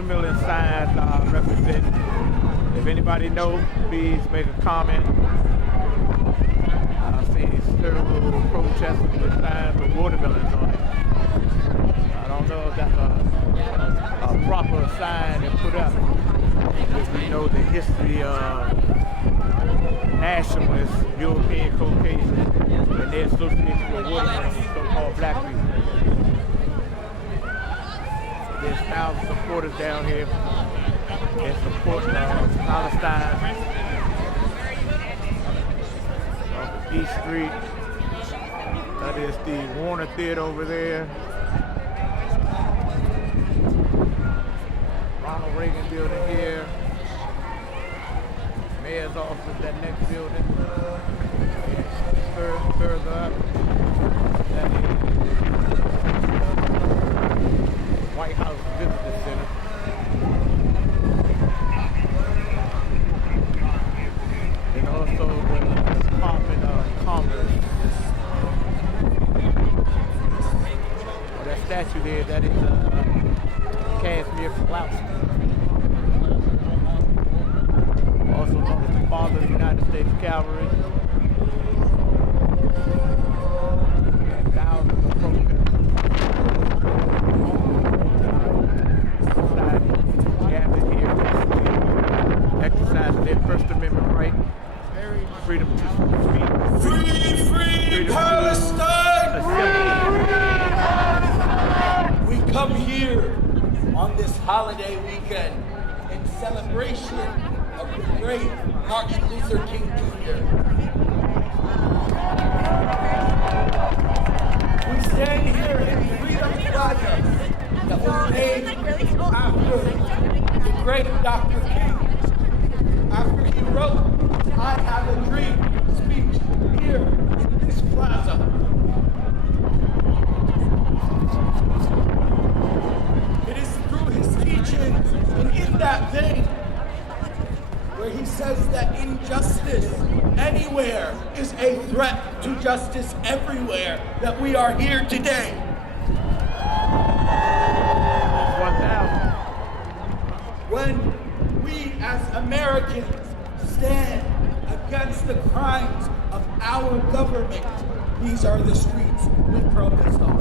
watermelon signs represent. If anybody knows, please make a comment. I see several protesters with signs with watermelons on it. I don't know if that's a proper sign to put up. Because we know the history of nationalists, European Caucasians, and their association with watermelons, so-called black people. There's thousands of supporters down here in support of Palestine. Off of East Street. That is the Warner Theater over there. Ronald Reagan building here. Mayor's office, that next building. Further up. That is White House Visitor Center. And also the Department of Commerce. Oh, that statue there, that is Casimir Pulaski. Also known as the father of the United States Cavalry. Thousands of protesters. Exercising their First Amendment right, freedom to speak. Free Palestine! We come here on this holiday weekend in celebration of the great Martin Luther King Jr. We stand here in Freedom Plaza that was named after the great Dr. King. After he wrote, "I Have a Dream" speech here in this plaza. It is through his teachings and in that vein where he says that injustice anywhere is a threat to justice everywhere that we are here today. When we as Americans stand against the crimes of our government, these are the streets we protest on.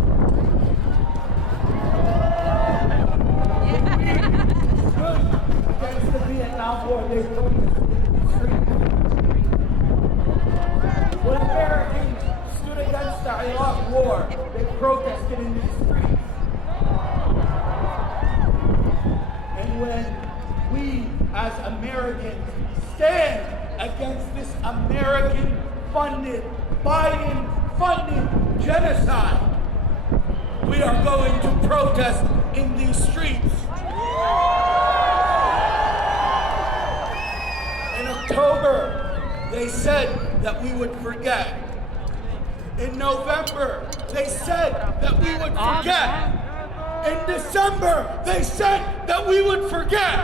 When we stood against the Vietnam War, they protested in the streets. When Americans stood against the Iraq War, they protested in the streets. And when we as Americans stand against this American-funded, Biden-funded genocide, we are going to protest in these streets. In October, they said that we would forget. In November, they said that we would forget. In December, they said that we would forget.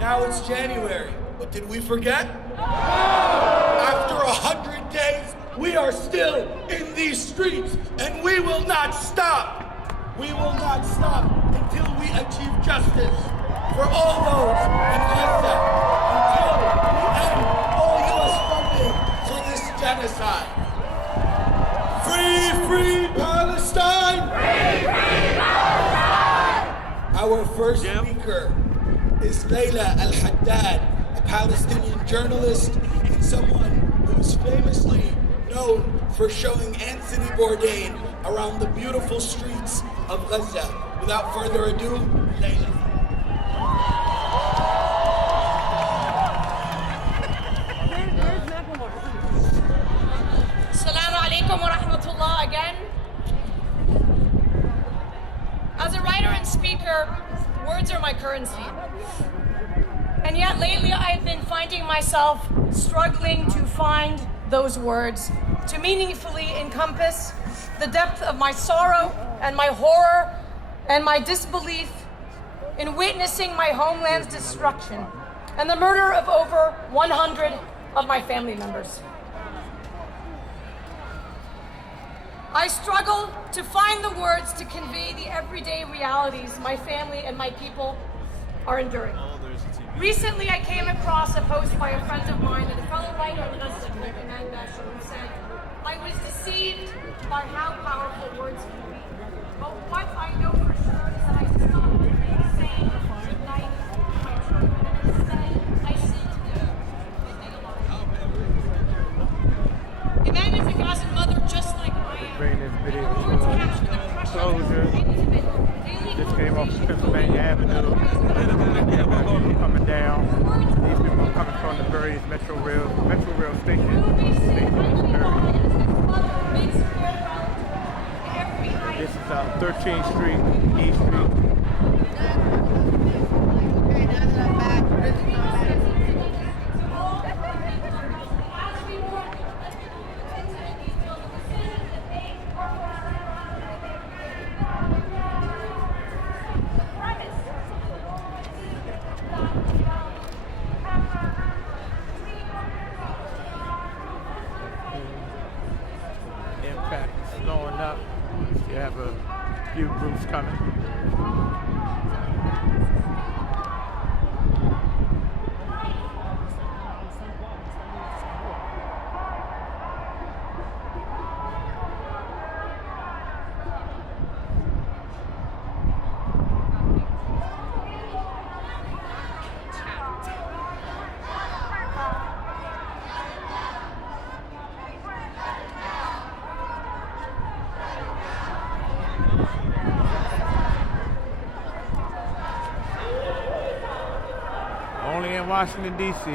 Now it's January, but did we forget? After 100 days, we are still in these streets, and we will not stop. We will not stop until we achieve justice for all those in Gaza, until we end all U.S. funding for this genocide. Free Palestine! Free Palestine! Our first speaker is Layla Al-Haddad, a Palestinian journalist and someone who is famously known for showing Anthony Bourdain around the beautiful streets of Gaza. Without further ado, Layla. Assalamu alaikum wa rahmatullah again. As a writer and speaker, words are my currency. And yet lately I've been finding myself struggling to find those words to meaningfully encompass the depth of my sorrow and my horror and my disbelief in witnessing my homeland's destruction and the murder of over 100 of my family members. I struggle to find the words to convey the everyday realities my family and my people are enduring. Recently, I came across a post by a friend of mine and a fellow writer in London, who said, "I was deceived by how powerful words can be. But what I know for sure is that I stopped being sane tonight with my children, and instead I sit with they alive." Imagine if as a mother just like I am. Bring this video Words capture the pressure closure. of intimate daily Just came off Pennsylvania Avenue. People coming down. These people are coming from the various Metro Rail stations. This is 13th Street, East Street. Okay, now that I'm back, really not back. Impact is going up. You have a few groups coming. Only in Washington, D.C.